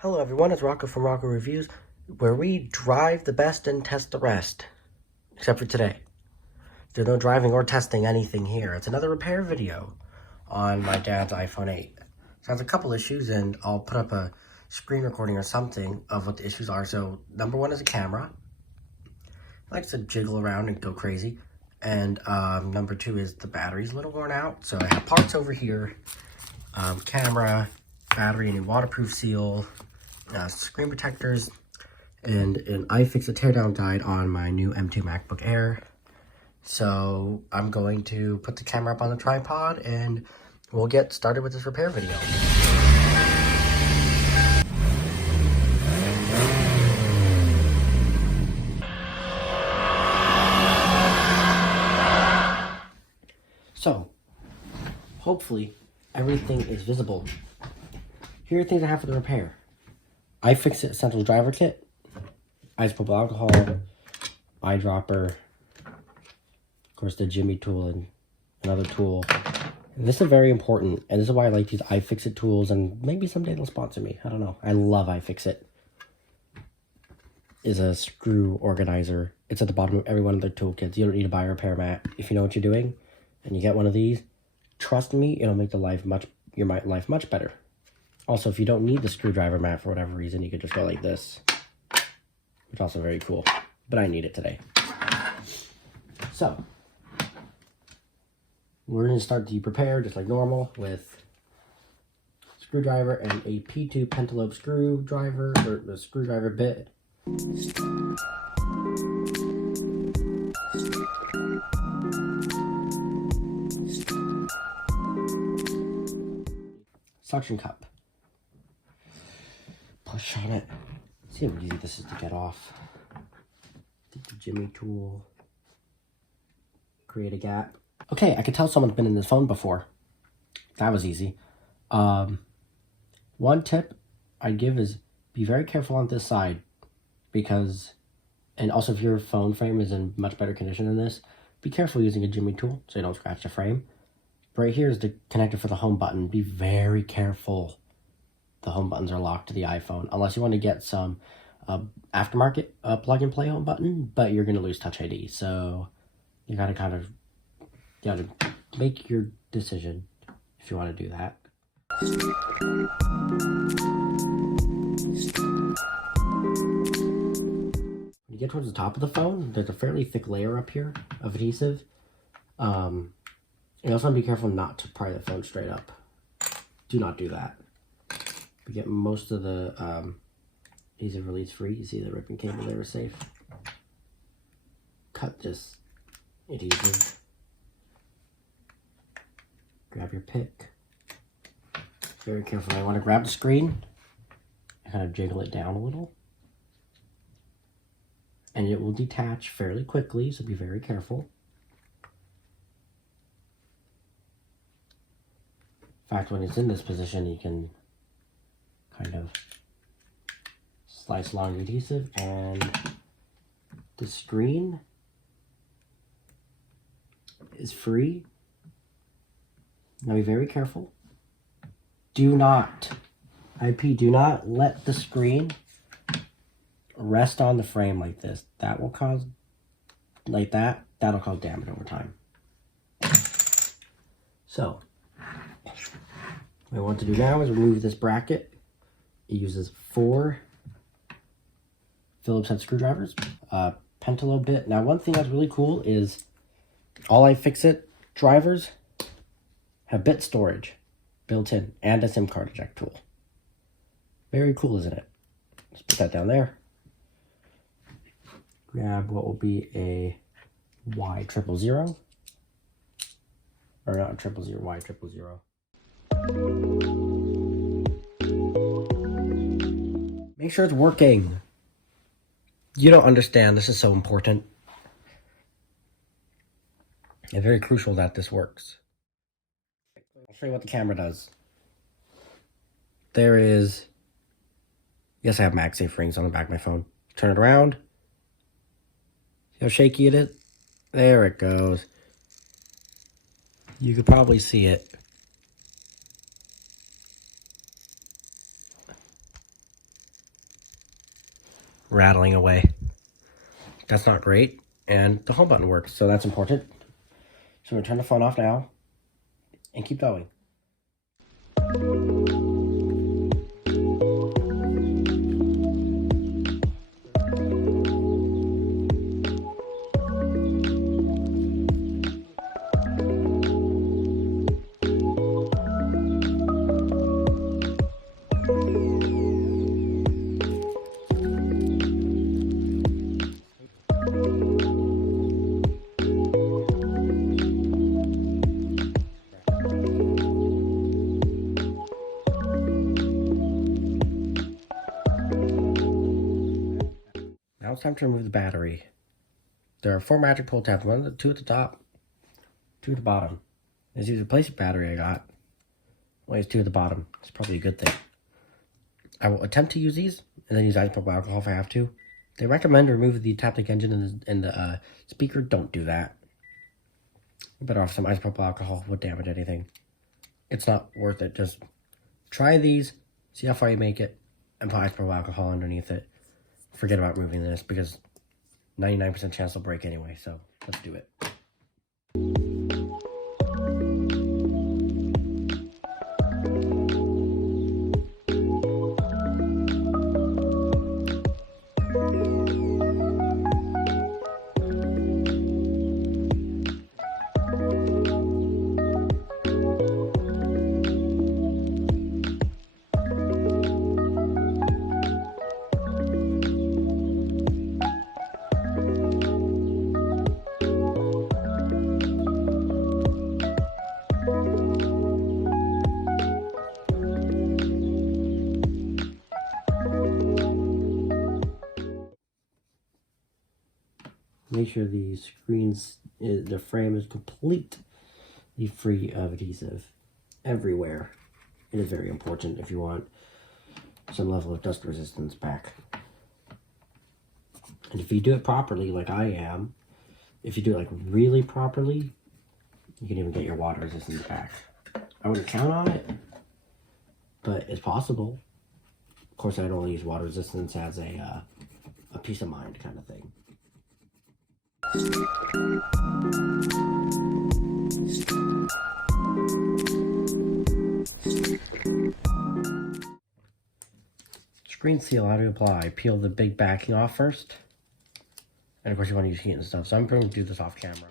Hello everyone, it's Rocco from Rocco Reviews, where we drive the best and test the rest. Except for today. There's no driving or testing anything here. It's another repair video on my dad's iPhone 8. So it has a couple issues, and I'll put up a screen recording or something of what the issues are. So number one is a camera. It likes to jiggle around and go crazy. And number two is the battery's a little worn out. So I have parts over here. Camera, battery, and waterproof seal. Screen protectors, and an iFixit teardown guide on my new M2 MacBook Air. So I'm going to put the camera up on the tripod and we'll get started with this repair video. So, hopefully everything is visible. Here are things I have for the repair. iFixit Essentials Driver Kit, isopropyl alcohol, eyedropper, of course the Jimmy tool and another tool. And this is very important, and this is why I like these iFixit tools, and maybe someday they'll sponsor me. I don't know. I love iFixit. Is a screw organizer. It's at the bottom of every one of their toolkits. You don't need to buy a repair mat. If you know what you're doing and you get one of these, trust me, it'll make your life much better. Also, if you don't need the screwdriver mat for whatever reason, you could just go like this, which is also very cool, but I need it today. So, we're going to start the repair just like normal with screwdriver and a P2 pentalobe screwdriver, or the screwdriver bit. Suction cup. Push on it. See how easy this is to get off. Take the Jimmy tool. Create a gap. Okay, I could tell someone's been in this phone before. That was easy. One tip I'd give is be very careful on this side, because, and also if your phone frame is in much better condition than this, be careful using a Jimmy tool so you don't scratch the frame. Right here is the connector for the home button. Be very careful. The home buttons are locked to the iPhone, unless you want to get some aftermarket plug-and-play home button, but you're going to lose Touch ID, so you got to make your decision if you want to do that. When you get towards the top of the phone, there's a fairly thick layer up here of adhesive. You also want to be careful not to pry the phone straight up. Do not do that. We get most of the adhesive release free. You see the ribbon cable there is safe. Cut this adhesive. Grab your pick. Very careful. I want to grab the screen and kind of jiggle it down a little. And it will detach fairly quickly, so be very careful. In fact, when it's in this position, you can kind of slice along the adhesive, and the screen is free. Now be very careful. Do not let the screen rest on the frame like this. That will cause, that'll cause damage over time. So, what I want to do now is remove this bracket. It uses 4 Phillips head screwdrivers, pentalobe bit. Now, one thing that's really cool is all iFixit drivers have bit storage built in and a SIM card eject tool. Very cool, isn't it? Let's put that down there. Grab what will be a Y000, or not Y000, Y000. Make sure it's working. You don't understand. This is so important. It's very crucial that this works. I'll show you what the camera does. There is... Yes, I have MagSafe rings on the back of my phone. Turn it around. See how shaky it is? There it goes. You could probably see it. rattling away. That's not great. And the home button works, so that's important. So I'm gonna turn the phone off now and keep going. Now it's time to remove the battery. There are 4 magic pull tabs, 2 at the top, 2 at the bottom. This is the replacement battery I got. Only has 2 at the bottom. It's probably a good thing. I will attempt to use these, and then use isopropyl alcohol if I have to. They recommend remove the taptic engine and the speaker. Don't do that. You're better off some isopropyl alcohol would damage anything. It's not worth it. Just try these, see how far you make it, and put isopropyl alcohol underneath it. Forget about moving this because 99% chance they'll break anyway, so let's do it. Make sure the the frame is completely free of adhesive everywhere. It is very important if you want some level of dust resistance back. And if you do it properly, like I am, if you do it like really properly, you can even get your water resistance back. I wouldn't count on it, but it's possible. Of course, I'd only use water resistance as a peace of mind kind of thing. Screen seal, how to apply. Peel the big backing off first. And of course you want to use heat and stuff, so I'm going to do this off camera.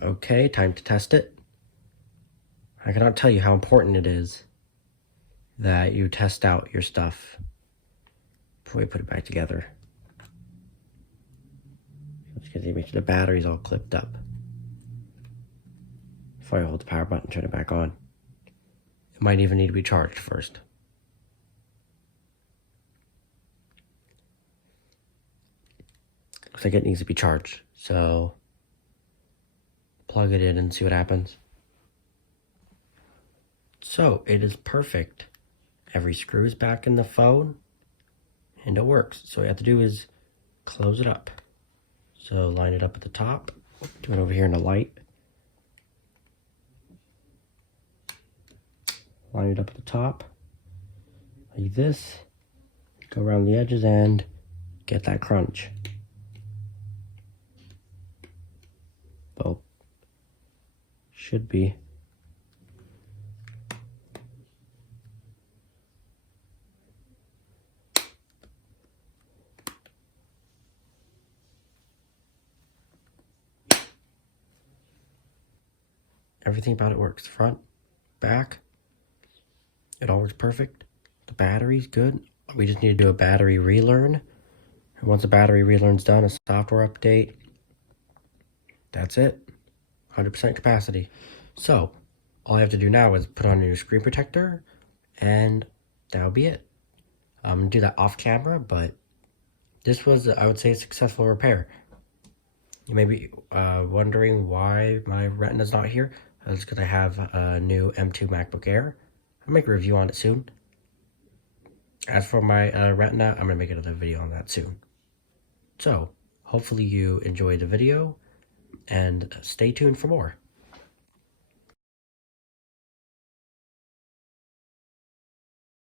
Okay, time to test it. I cannot tell you how important it is that you test out your stuff before you put it back together. Just because you make sure the battery's all clipped up. Before you hold the power button, turn it back on. It might even need to be charged first. Looks like it needs to be charged, so plug it in and see what happens. So it is perfect. Every screw is back in the phone and it works. So what you have to do is close it up. So line it up at the top, do it over here in the light. Line it up at the top like this. Go around the edges and get that crunch. Well, should be. Everything about it works. Front, back, it all works perfect. The battery's good. We just need to do a battery relearn. And once the battery relearn's done, a software update, That's it. 100% capacity. So, all I have to do now is put on a new screen protector, and that'll be it. I'm going to do that off camera, but this was, I would say, a successful repair. You may be wondering why my Retina's not here. That's because I have a new M2 MacBook Air. I'll make a review on it soon. As for my Retina, I'm going to make another video on that soon. So, hopefully you enjoyed the video, and stay tuned for more.